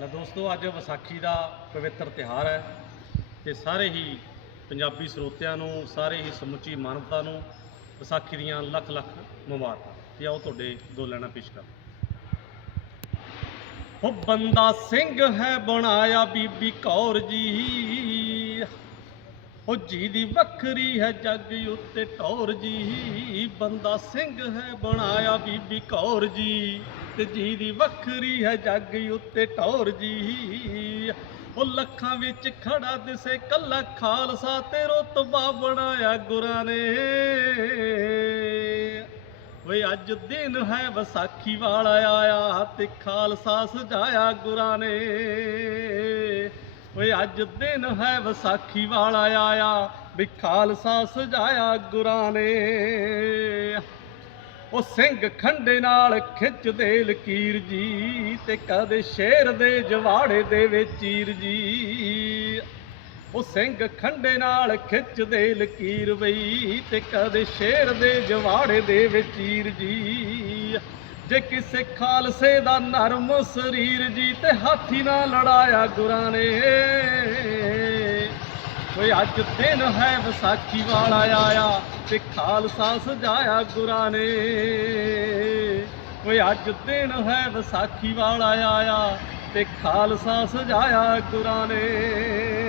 ਲੈ ਦੋਸਤੋ, ਅੱਜ ਵਿਸਾਖੀ ਦਾ ਪਵਿੱਤਰ ਤਿਹਾਰ ਹੈ ਤੇ ਸਾਰੇ ਹੀ ਪੰਜਾਬੀ ਸਰੋਤਿਆਂ ਨੂੰ, ਸਾਰੇ ਹੀ ਸਮੁੱਚੀ ਮਾਨਵਤਾ ਨੂੰ ਵਿਸਾਖੀ ਦੀਆਂ ਲੱਖ ਲੱਖ ਮੁਬਾਰਕਾਂ। ਤੇ ਆਓ ਤੁਹਾਡੇ ਦੋ ਲੈਣਾ ਪੇਸ਼ ਕਰ ਉਹ ਬੰਦਾ ਸਿੰਘ ਹੈ ਬਣਾਇਆ ਬੀਬੀ ਕੌਰ ਜੀ। ਉਹ ਜੀ ਦੀ ਵੱਖਰੀ ਹੈ ਜੱਗ ਉੱਤੇ ਟੌਰ ਜੀ। ਬੰਦਾ ਸਿੰਘ ਹੈ ਬਣਾਇਆ ਬੀਬੀ ਕੌਰ ਜੀ। ਤੇ ਜੀ ਦੀ ਵੱਖਰੀ ਹੈ ਜੱਗ ਉੱਤੇ ਟੌਰ ਜੀ। ਉਹ ਲੱਖਾਂ ਵਿੱਚ ਖੜਾ ਦਿਸੇ ਕੱਲਾ ਖਾਲਸਾ ਤੇ ਰਤਬਾ ਬਣਾਇਆ ਗੁਰਾਂ ਨੇ ਵੇ ਅੱਜ ਦਿਨ ਹੈ ਵਿਸਾਖੀ ਵਾਲਾ ਆਇਆ ਤੇ ਖਾਲਸਾ ਸਜਾਇਆ ਗੁਰਾਂ ਨੇ ਓਏ ਅੱਜ ਦਿਨ ਹੈ ਵਿਸਾਖੀ ਵਾਲਾ ਆਇਆ ਵੀ ਖਾਲਸਾ ਸਜਾਇਆ ਗੁਰਾਂ ਨੇ ਉਹ ਸਿੰਘ ਖੰਡੇ ਨਾਲ ਖਿੱਚਦੇ ਲਕੀਰ ਜੀ ਤੇ ਕਦੇ ਸ਼ੇਰ ਦੇ ਜਵਾੜੇ ਦੇ ਵਿੱਚ ਚੀਰ ਜੀ। ਉਹ ਸਿੰਘ ਖੰਡੇ ਨਾਲ ਖਿੱਚਦੇ ਲਕੀਰ ਬਈ ਤੇ ਕਦੇ ਸ਼ੇਰ ਦੇ ਜਵਾੜੇ ਦੇ ਵਿੱਚ ਚੀਰ ਜੀ। ਜੇ ਕਿਸੇ ਖਾਲਸੇ ਦਾ ਨਰਮ ਸਰੀਰ ਜੀ ਤੇ ਹਾਥੀ ਨਾਲ ਲੜਾਇਆ ਗੁਰਾਂ ਨੇ ਓਏ ਅੱਜ ਦਿਨ ਹੈ ਵਿਸਾਖੀ ਵਾਲਾ ਆਇਆ ਤੇ ਖਾਲਸਾ ਸਜਾਇਆ ਗੁਰਾਂ ਨੇ। ਓਏ ਅੱਜ ਦਿਨ ਹੈ ਵਿਸਾਖੀ ਵਾਲਾ ਆਇਆ ਤੇ ਖਾਲਸਾ ਸਜਾਇਆ ਗੁਰਾਂ ਨੇ।